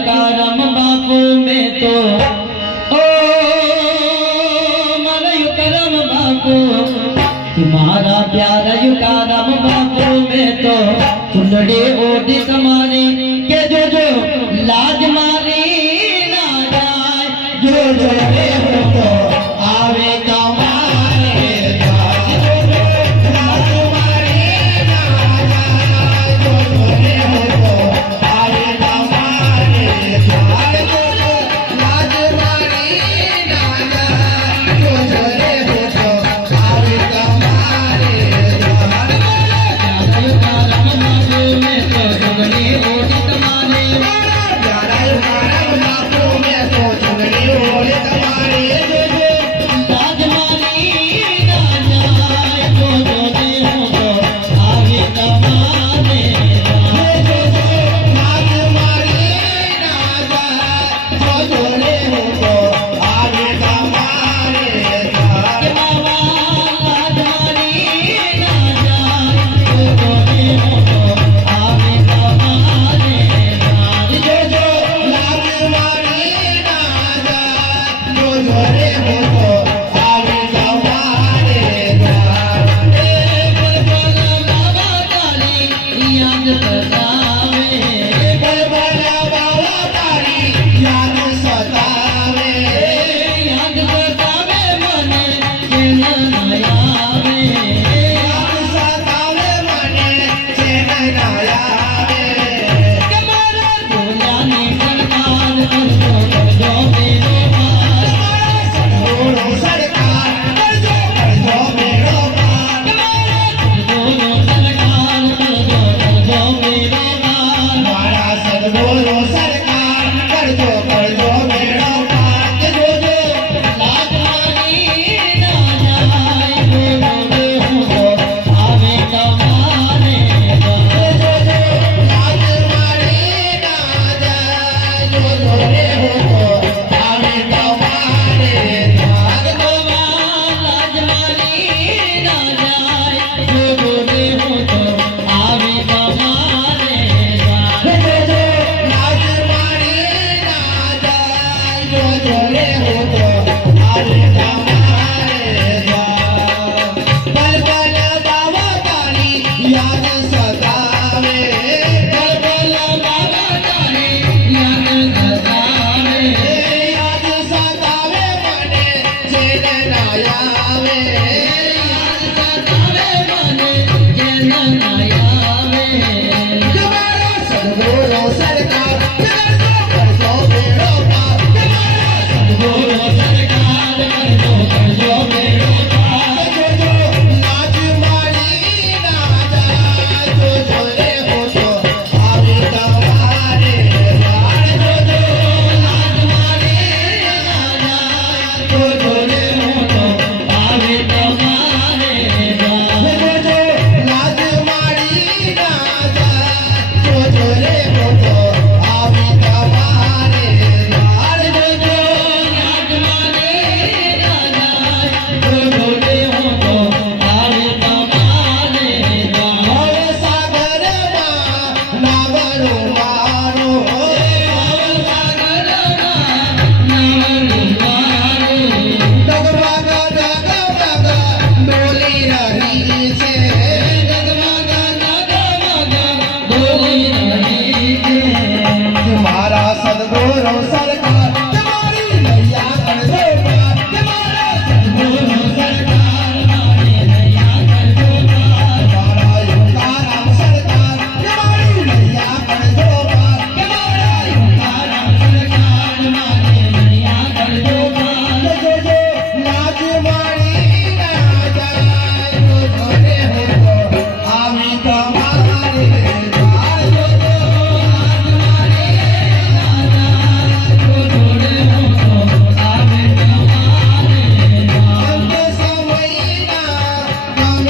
करम बापू में तो। ओ मलय करम बापू। तुम्हारा प्यार यु करम बापू में तो। चुनड़े ओढ़ी समान Ay, no, no, no,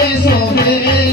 So over.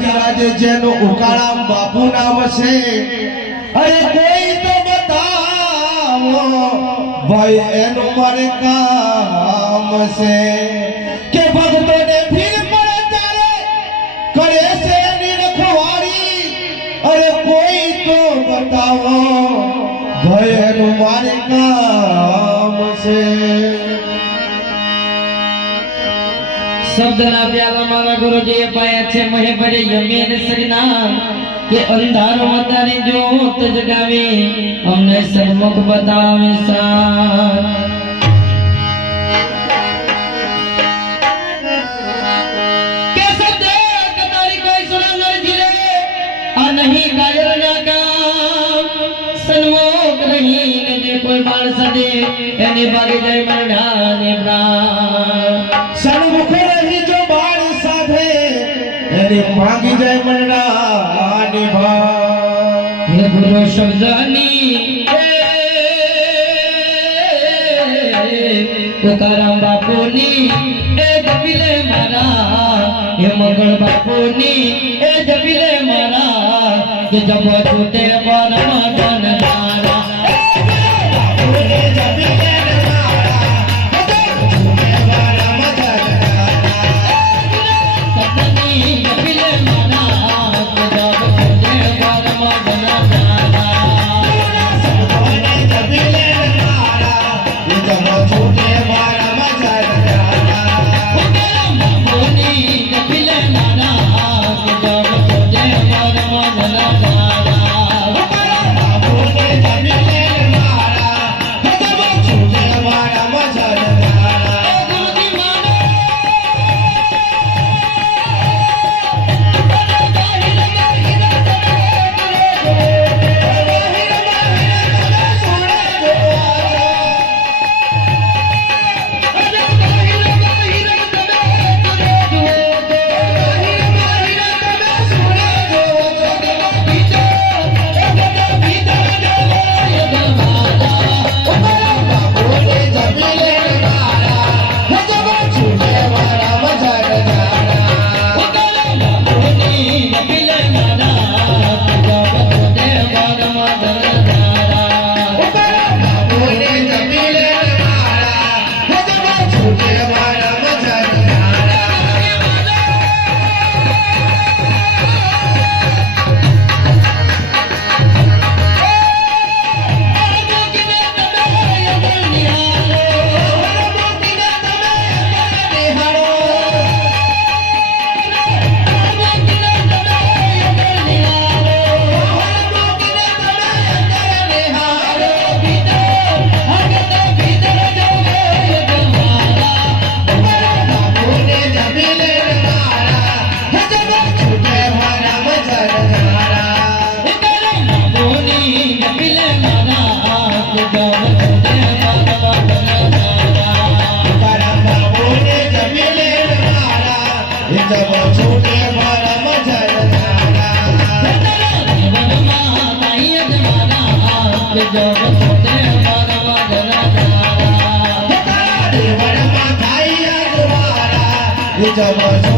છે જેનો ઉકાળામ બાપુ નામ છે, અરે કોઈ તો બતાવો, ભાઈ એનું મારે કામ છે. जना पियावा मारा गुरु जी पाए छे मोहि बरे यमेन श्री नाम के अंधारो मतारे जो तजगावे हमने सब बतावे सार कैसे देक ताली कोई सुन नहीं कार्य नागा सनमोद नहीं जे कोई बाल सदे यानी बागे जाए એની ભાગી જાય મનના ભાઈ ગુરુ શબ્દની તુકારામ બાપુની, એ જપીલે મારા. હે મંગળ બાપુની, એ જપીલે મારા. કે જપો છૂટે પરમા ધન Thank.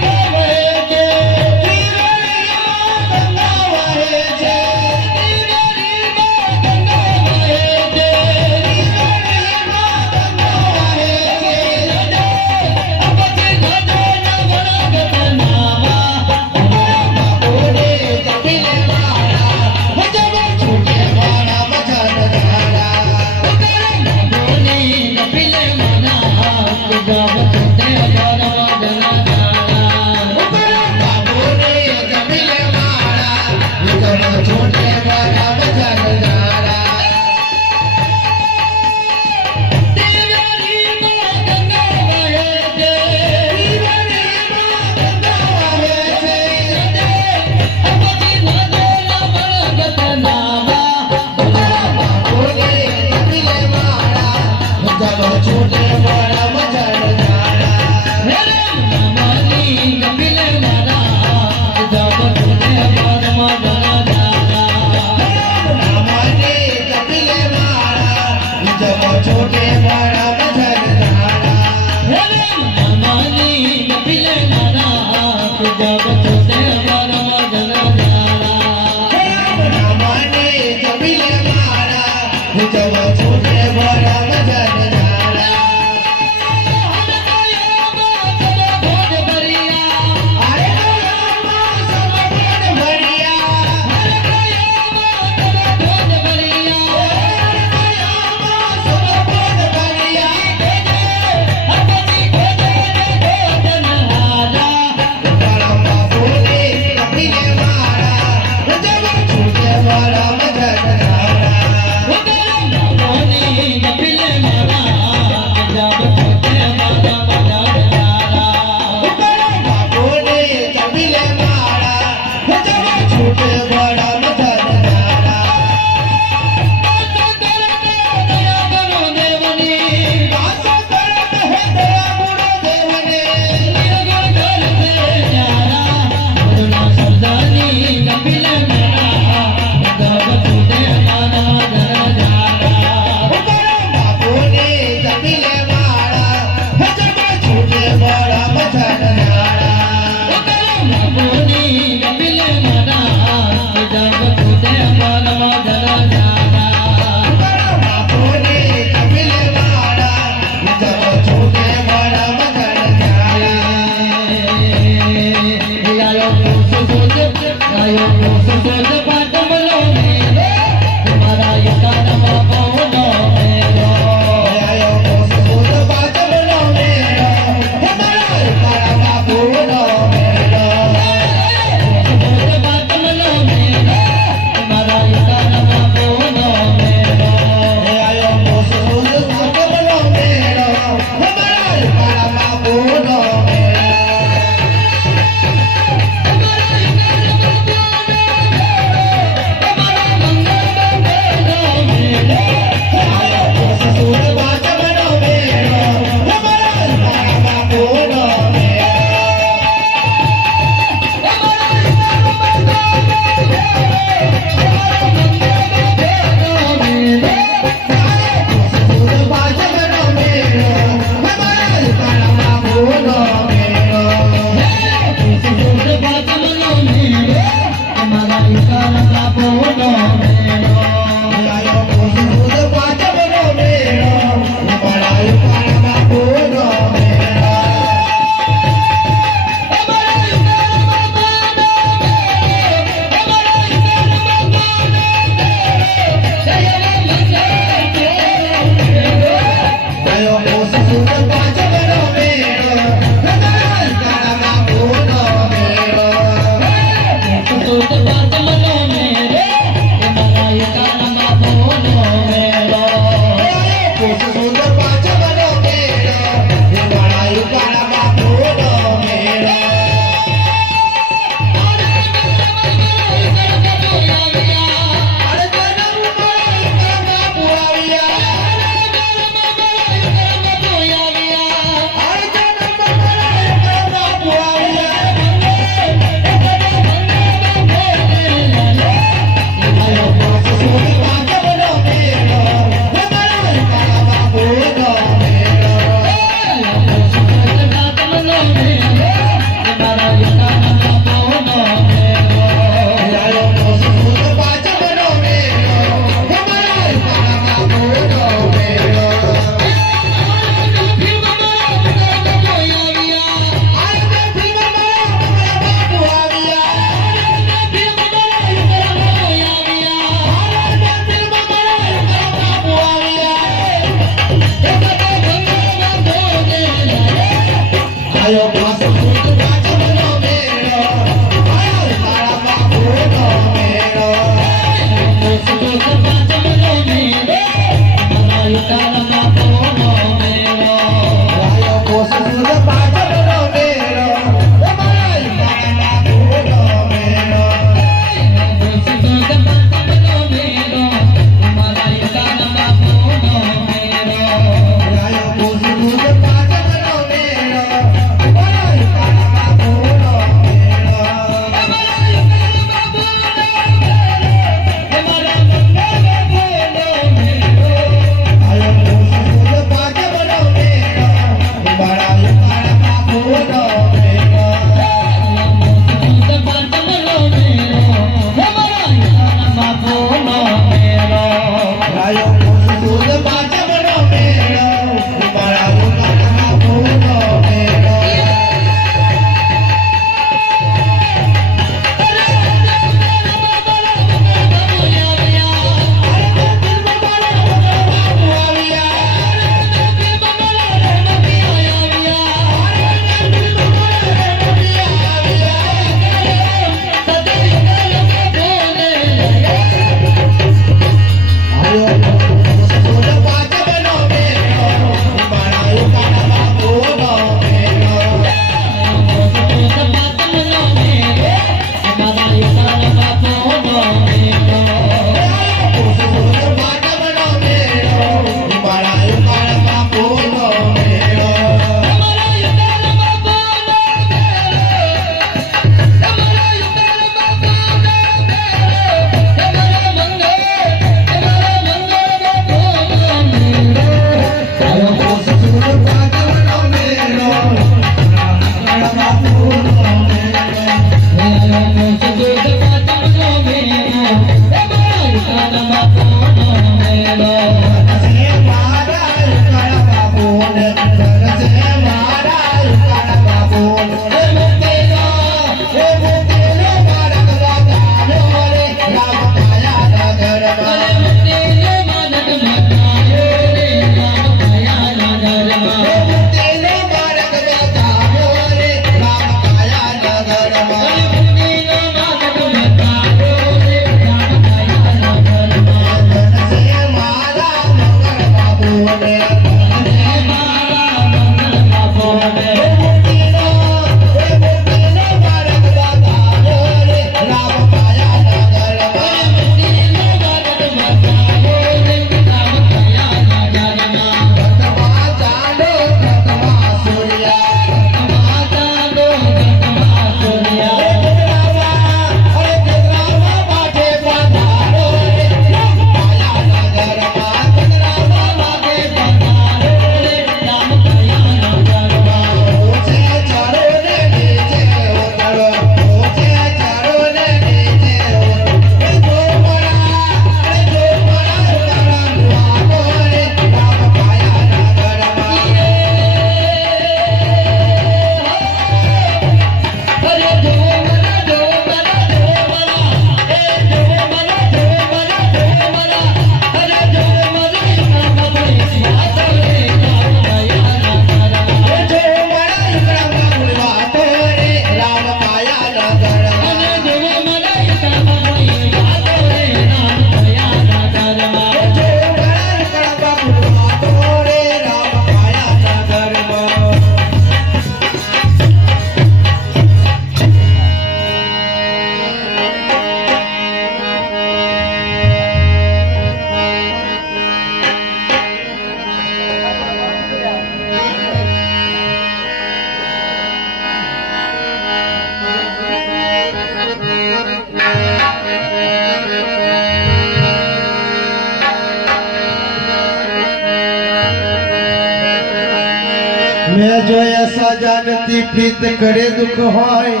જાનતી પ્રીત કરે દુઃખ હોય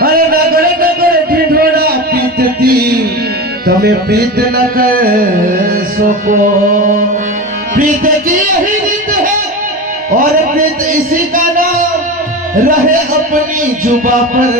અરે નગર નગર ઢીંઢોળા પ્રીતથી તમે પ્રીત ન कर सको प्रीत की यही रीत है और प्रीत इसी का नाम रहे अपनी जुबा पर